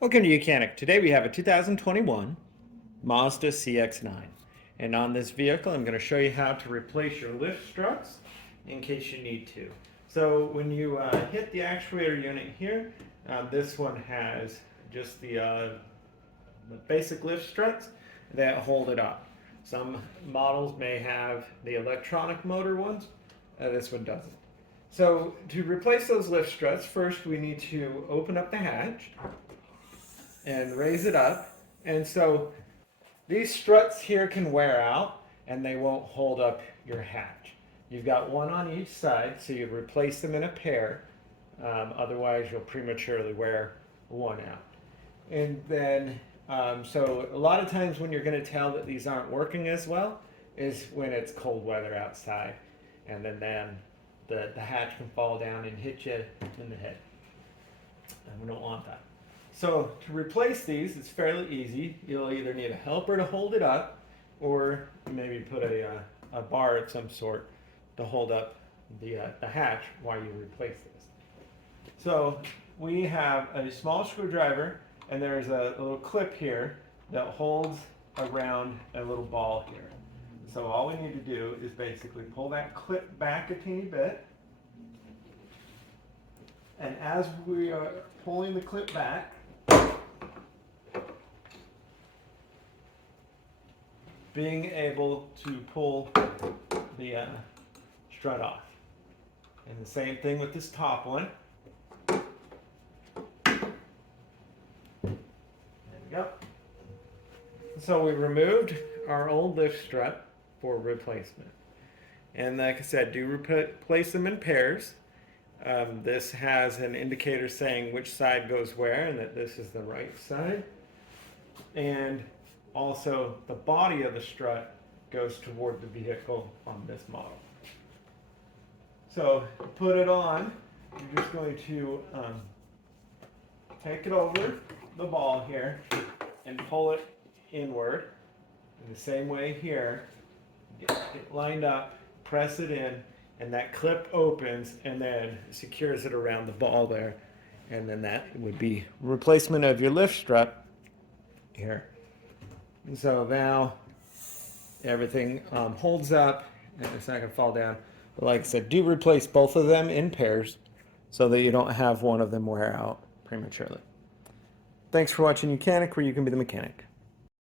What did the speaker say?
Welcome to Mechanic. Today we have a 2021 Mazda CX-9. And on this vehicle, I'm going to show you how to replace your lift struts in case you need to. So when you hit the actuator unit here, this one has just the basic lift struts that hold it up. Some models may have the electronic motor ones. This one doesn't. So to replace those lift struts, first we need to open up the hatch and raise it up. And so these struts here can wear out and they won't hold up your hatch. You've got one on each side, so you replace them in a pair. Otherwise, you'll prematurely wear one out. And then, so a lot of times when you're going to tell that these aren't working as well is when it's cold weather outside. And then the hatch can fall down and hit you in the head. And we don't want that. So to replace these, it's fairly easy. You'll either need a helper to hold it up, or maybe put a bar of some sort to hold up the hatch while you replace this. So we have a small screwdriver, and there's a little clip here that holds around a little ball here. So all we need to do is basically pull that clip back a teeny bit. And as we are pulling the clip back, being able to pull the strut off. And the same thing with this top one. There we go. So we removed our old lift strut for replacement. And like I said, do replace them in pairs. This has an indicator saying which side goes where and that this is the right side. And also, the body of the strut goes toward the vehicle on this model. So, to put it on, you're just going to take it over the ball here and pull it inward. In the same way here, get it lined up, press it in, and that clip opens and then secures it around the ball there. And then that would be replacement of your lift strut here. And so now everything holds up and it's not going to fall down. But like I said, do replace both of them in pairs so that you don't have one of them wear out prematurely. Thanks for watching Mechanic, where you can be the mechanic.